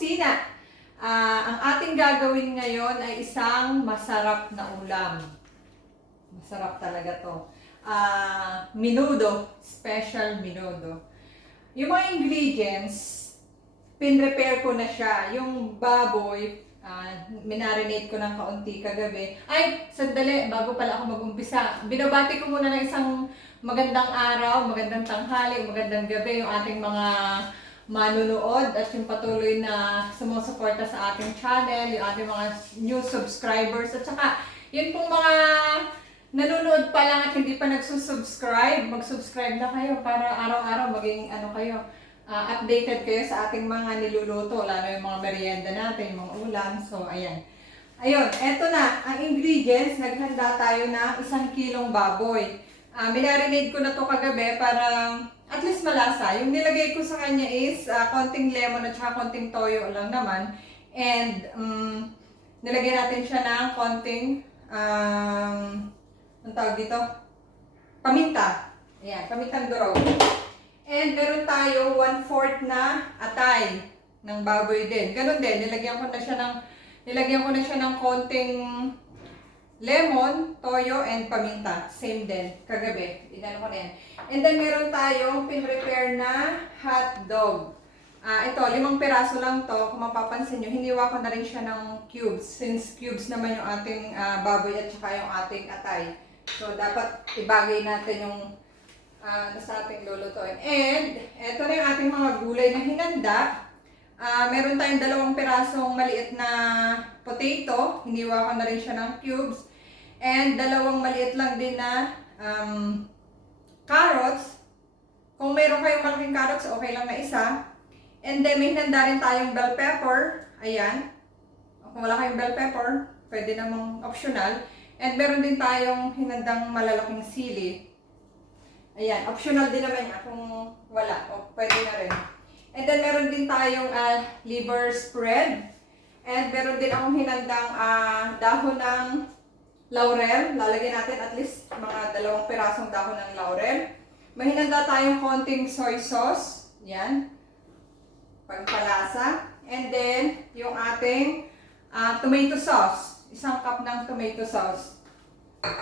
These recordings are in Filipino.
kusina. Ang ating gagawin ngayon ay isang masarap na ulam. Masarap talaga to. Menudo, special menudo. Yung mga ingredients, pinrepare ko na siya. Yung baboy, minarinate ko ng kaunti kagabi. Ay, sandali, bago pala ako mag-umpisa. Binabati ko muna ng isang magandang araw, magandang tanghali, magandang gabi yung ating mga manunood at yung patuloy na sumusuporta sa ating channel, yung ating mga new subscribers at saka yun pong mga nanonood pa lang at hindi pa nagsusubscribe, mag-subscribe na kayo para araw-araw maging updated kayo sa ating mga niluluto, lalo yung mga merienda natin, yung mga ulam. So, ayan. Ayun, eto na. Ang ingredients, naghanda tayo ng 1 kilong baboy. Minarinate ko na to kagabi para at least malasa. Yung nilagay ko sa kanya is konting lemon at saka konting toyo lang naman. And nilagay natin siya ng konting ang tawag dito? Paminta. Ayan, pamintang durog. And meron tayo 1/4 na atay ng baboy din. Ganun din, nilagyan ko na siya ng konting lemon, toyo, and paminta. Same din, kagabi. Inano ko na yan. And then meron tayong pinrepare na hot dog. Ito, 5 piraso lang to. Kung mapapansin nyo, hiniwa ko na rin siya ng cubes. Since cubes naman yung ating baboy at saka yung ating atay. So, dapat ibagay natin yung sa ating lulutuin. And, ito na yung ating mga gulay na hinanda. Meron tayong 2 pirasong maliit na potato. Hiniwa ko na rin siya ng cubes. And 2 maliit lang din na carrots. Kung mayroon kayong malaking carrots, okay lang na isa. And then may hinanda rin tayong bell pepper. Ayan. Kung wala kayong bell pepper, pwede namang optional. And meron din tayong hinandang malalaking sili. Ayan, optional din naman yan kung wala. O, pwede na rin. And then meron din tayong liver spread. And meron din akong hinandang dahon ng laurel. Lalagyan natin at least mga 2 pirasong dahon ng laurel. May hinanda tayong konting soy sauce. Yan. Pagpalasa. And then, yung ating tomato sauce. 1 cup ng tomato sauce.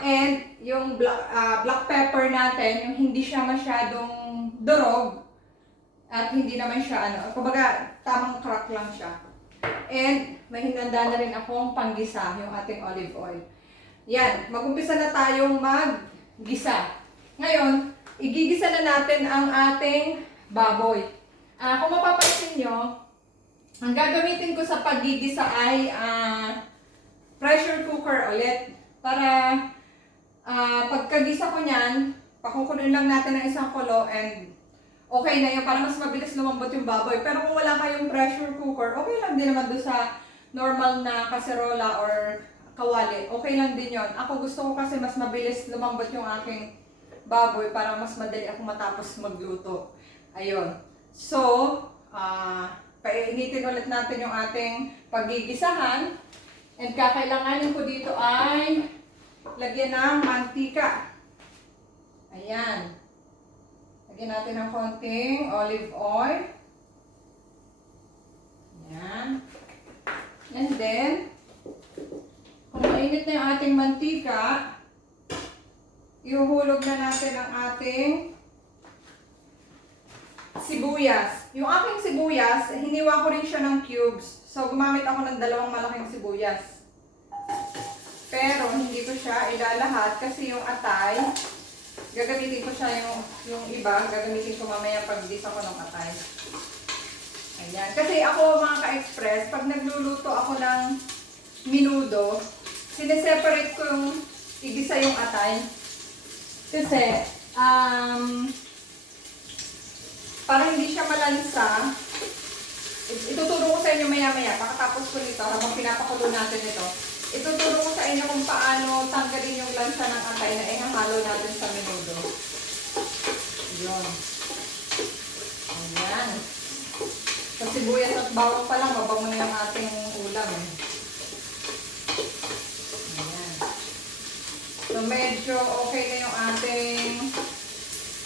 And yung black pepper natin, yung hindi siya masyadong durog. At hindi naman siya, kumbaga, tamang crack lang siya. And may hinanda na rin akong panggisa, yung ating olive oil. Yan, mag-umpisa na tayong maggisa. Ngayon, igigisa na natin ang ating baboy. Kung mapapansin nyo, ang gagamitin ko sa paggigisa ay pressure cooker ulit. Para pagkagisa ko niyan, pakukuloyin lang natin ng 1 kulo and okay na yun para mas mabilis lumambot yung baboy. Pero kung wala kayong pressure cooker, okay lang din naman doon sa normal na kaserola or kawali, okay lang din yon. Ako gusto ko kasi mas mabilis lumambot yung aking baboy para mas madali ako matapos magluto. Ayun. So, painitin ulit natin yung ating paggigisahan. And kakailanganin ko dito ay lagyan ng mantika. Ayan. Lagyan natin ng konting olive oil. Ayan. And then, kung mainit na yung ating mantika, ihuhulog na natin ang ating sibuyas. Yung aking sibuyas, hiniwa ko rin siya ng cubes. So, gumamit ako ng 2 malaking sibuyas. Pero, hindi ko siya ilalahat kasi yung atay, gagamitin ko siya yung iba, gagamitin ko mamaya pag-gisa ko ng atay. Ayan. Kasi ako, mga ka-express, pag nagluluto ako ng menudo, sineseparate ko yung igisa yung atay. Kasi, para hindi siya malansa, ituturo ko sa inyo maya-maya, pakatapos ko nito, habang pinapakulo natin ito, ituturo ko sa inyo kung paano tanggalin yung lansa ng atay na ihahalo natin sa menudo. Yun. Ayan. Sa sibuyas at bawang pa lang, mabango na yung ating ulam. Ayan. So, medyo okay na yung ating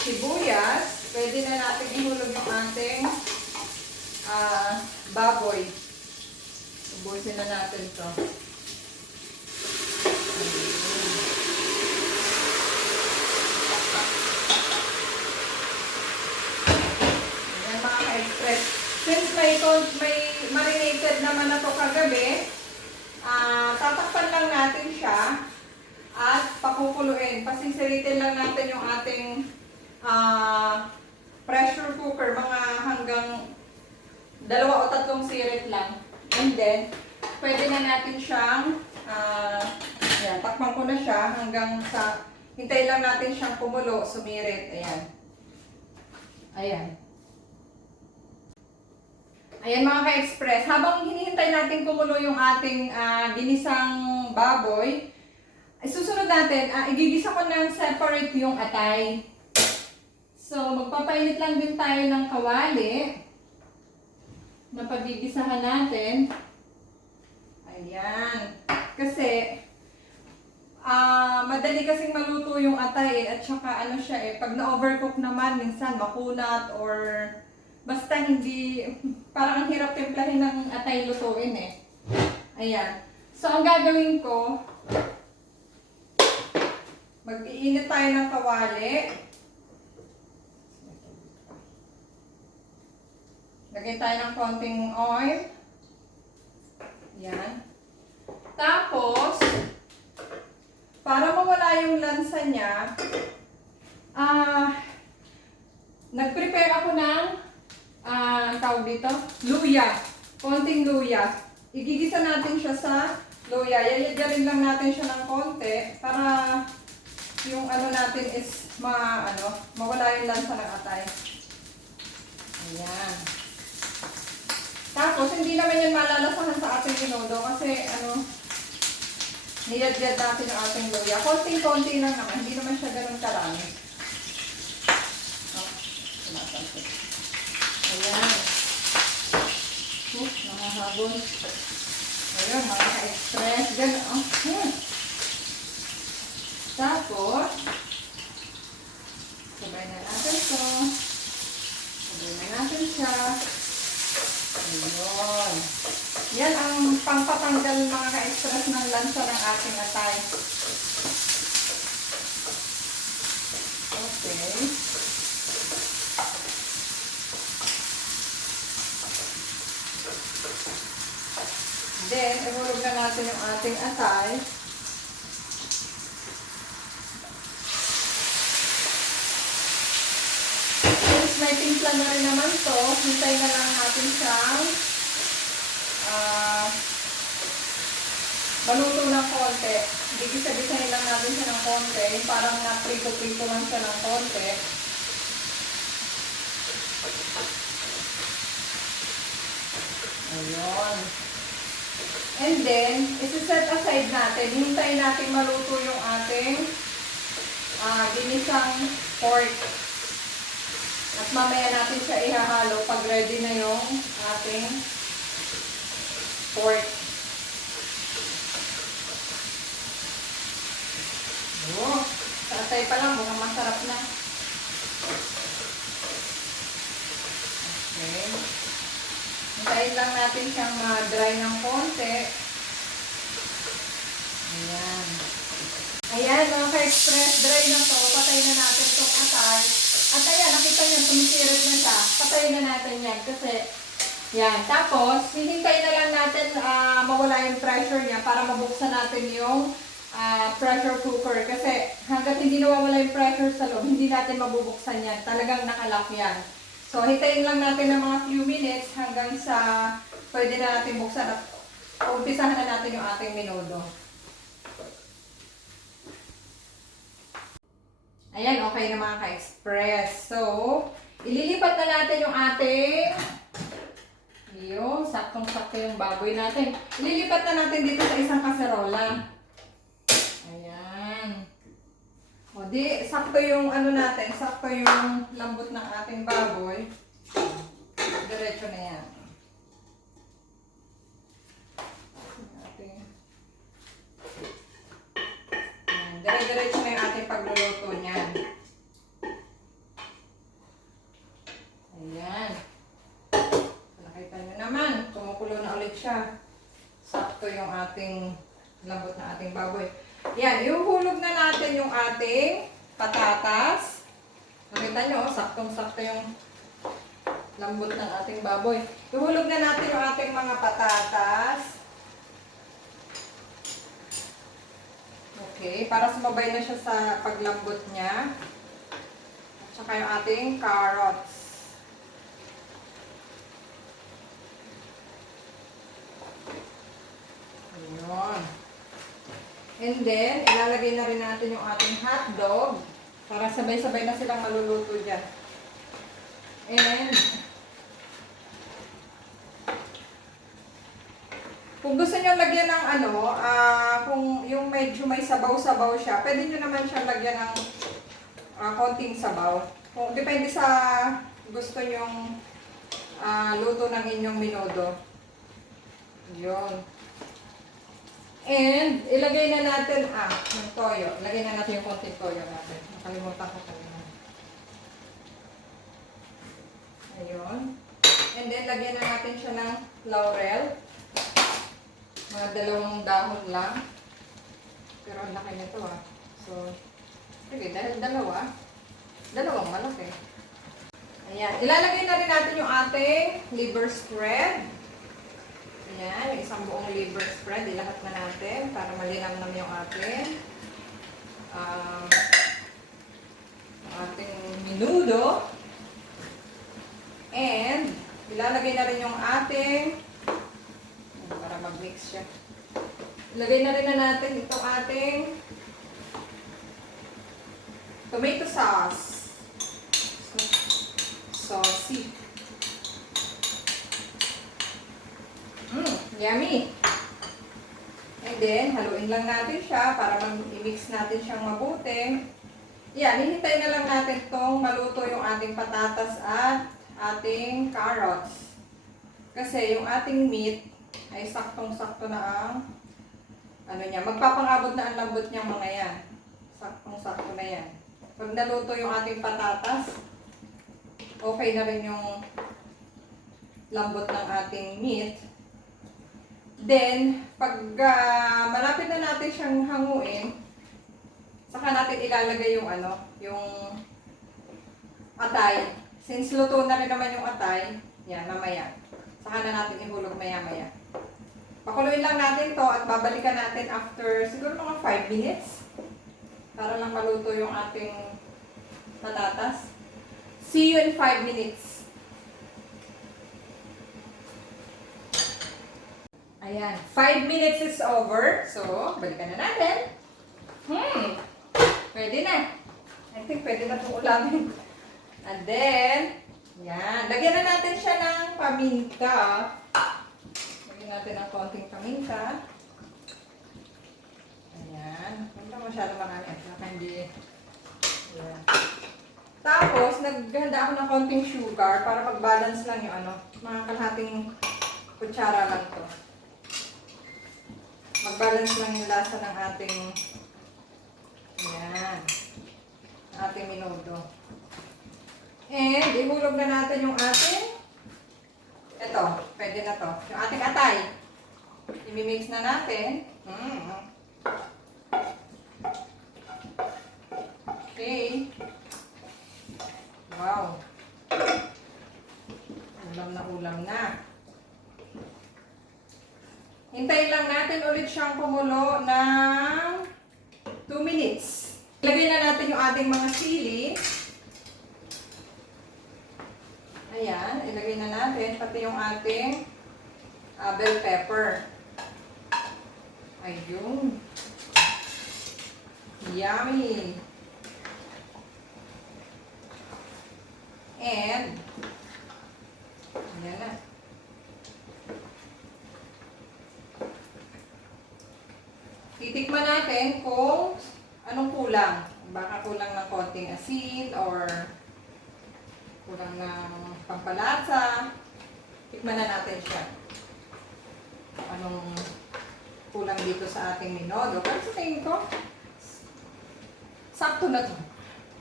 sibuyas. Pwede na natin ihulog yung ating baboy. Ubusin na natin to. Ayan mga ka-express. Since may marinated naman na to kagabi, tatakpan lang natin siya at pakukuluin. Pasisiritin lang natin yung ating pressure cooker, mga hanggang 2 o 3 sirit lang. And then, pwede na natin siyang, ayan, takpan ko na siya hanggang sa, hintayin lang natin siyang kumulo, sumirit. Ayan. Ayan. Ayan mga ka-express, habang hinihintay natin kumulo yung ating ginisang baboy, susunod natin, igigisa ko ng separate yung atay. So, magpapainit lang din tayo ng kawali na pagigisahan natin. Ayan. Kasi, madali kasing maluto yung atay at saka ano siya pag na-overcook naman, minsan makunat or basta hindi, parang ang hirap timplahin ng atay lutuin Ayan. So, ang gagawin ko, mag-iinit tayo ng kawali. Lagay tayo ng konting oil. Yan. Tapos, para mawala yung lansa niya, nag-prepare ako ng, tawag dito, luya. Konting luya. Igigisa natin siya sa luya. Yayagarin lang natin siya ng konti para yung ano natin is mawala yung lansa ng atay. Ayan. Tapos, hindi naman yan malalasahan sa ating minudo kasi, niyad-yad natin yung ating luya. Konting-konti lang naman, hindi naman siya ganun karami. Ayan. Nakahabon. Ayan, mga ka-express. Ganun. Tapos, sabay na natin ito. Sabay na natin siya. Ayun. Yan ang pampatanggal mga ka-express ng lansa ng ating atay. Okay. Then, ihulog na natin yung ating atay. Since may timpla na rin naman to, hintay na lang natin siyang maluto ng konti. Gigisa-gisahin lang natin siya ng konti. Parang na-prito-prito lang siya ng konti. Ayun. And then, isi-set aside natin. Hintayin natin maluto yung ating ginisang pork. At mamaya natin siya ihahalo pag ready na yung ating pork. Oh, atay pa lang, mukhang masarap na. Okay. Hintayin lang natin siyang ma-dry ng konti. Ayan. Ayan, mga ka-express, dry na to. Patay na natin itong atay. At ayan, nakita niyo, sumisirit na siya. Patay na natin yan kasi, yan. Tapos, hihintayin na lang natin mawala yung pressure niya para mabuksan natin yung pressure cooker. Kasi hanggat hindi nawawala yung pressure sa loob, hindi natin mabubuksan yan. Talagang nakalock yan. So, hintayin lang natin ng mga few minutes hanggang sa pwede na natin buksan at umpisahan na natin yung ating minudo. Ayan, okay na mga ka-express. So, ililipat na natin yung ating yung saktong-sakto yung baboy natin. Ililipat na natin dito sa isang kaserola. Ayan. O di, sakto yung ano natin, sakto yung lambot ng ating baboy. Diretso na yan. Dire-diretso na yung ating pagluluto niyan. Ayan. Nakita nyo naman, kumukulo na ulit siya. saktong-sakto yung ating lambot na ating baboy. Yan, ihuhulog na natin yung ating patatas. Nakita nyo, saktong-sakto yung lambot ng ating baboy. Ihulog na natin yung ating mga patatas. Okay, para sumabay na siya sa paglambot niya. At saka yung ating carrots. Ayun. And then, ilalagay na rin natin yung ating hotdog para sabay-sabay na silang maluluto dyan. And, kung gusto nyo lagyan ng kung yung medyo may sabaw-sabaw siya, pwede nyo naman siyang lagyan ng konting sabaw. Kung depende sa gusto nyong luto ng inyong menudo. Yun. And, ilagay na natin, yung toyo. Ilagay na natin yung konting toyo natin. Nakalimutan ko kanina. Ayun. And then, lagyan na natin siya ng laurel. Mga 2 dahon lang. Pero ang laki nito So, sige, dahil 2. 2 malaki. Ayan. Ilalagay na rin natin yung ating liver spread. Ayan, yung isang buong liver spread. Ilahat na natin para malinamnam yung ating menudo. And, ilalagay na rin yung ating para mag-mix siya. Ilagay na rin na natin itong ating tomato sauce. Saucy. Yummy! And then, haluin lang natin siya para i-mix natin siyang mabuti. Yan, hihintay na lang natin itong maluto yung ating patatas at ating carrots. Kasi yung ating meat ay saktong-sakto na ang magpapangabot na ang lambot niyang mga yan. Saktong-sakto na yan. Pag naluto yung ating patatas, okay na rin yung lambot ng ating meat. Then, pag malapit na natin siyang hanguin, saka natin ilalagay yung yung atay. Since luto na rin naman yung atay, yan, mamaya. Saka na natin ihulog maya-maya. Pakuluin lang natin to at babalikan natin after siguro mga 5 minutes. Para lang maluto yung ating patatas. See you in 5 minutes. Ayan, 5 minutes is over. So, balikan na natin. Pwede na. I think pwede na itong ulamin. And then, yan. Lagyan na natin siya ng paminta. Lagyan natin ng konting paminta. Ayan. Huwag na masyado marami. At saka hindi. Ayan. Tapos, naghanda ako ng konting sugar para mag-balance lang yung mga kalahating kutsara lang to. Mag-balance lang yung lasa ng ating ating menudo. And, ihulog na natin yung ating pwede na to. Yung ating atay. I-mix na natin. Okay. Wow. Ulam na. Hintayin lang natin ulit siyang kumulo ng 2 minutes. Ilagay na natin yung ating mga sili. Ayan, ilagay na natin pati yung ating bell pepper. Ayun. Yummy! And, ayan na. Titikman natin kung anong kulang. Baka kulang ng konting asin or kulang ng pampalasa. Tikman na natin siya. Anong kulang dito sa ating menudo. Pero sa tingin ko, sakto na to.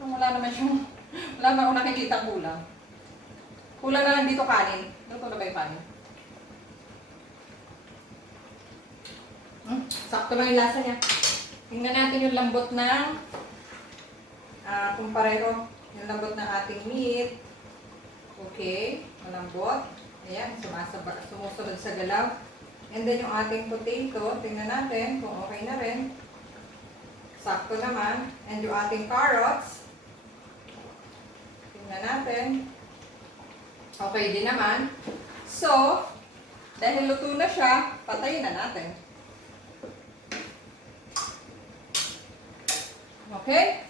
Wala naman siyang, wala naman akong nakikita kulang. Kulang na lang dito kanin. Luto na ba yung kanin? sakto lang yung lasa niya. Tingnan natin yung lambot ng kung pareho yung lambot ng ating meat. Okay, malambot. Ayan, sumusunod sa galaw. And then yung ating potato, tingnan natin kung okay na rin. Sakto naman. And yung ating carrots, tingnan natin. Okay din naman. So, dahil luto na siya, patayin na natin. Okay?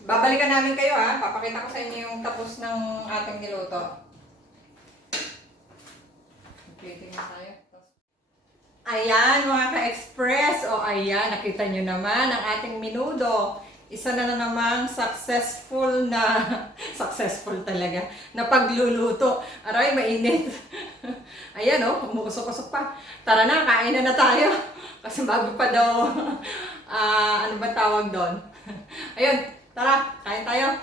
Babalikan namin kayo Papakita ko sa inyo yung tapos ng ating niluto. Okay, tingnan tayo. Ayan mga ka-express. O ayan, nakita nyo naman ang ating minudo. Isa na namang successful talaga, na pagluluto. Aray, mainit. Ayan umuusok-usok pa. Tara na, kain na tayo. Kasi bago pa daw, ano ba tawag doon? Ayun, tara, kain tayo.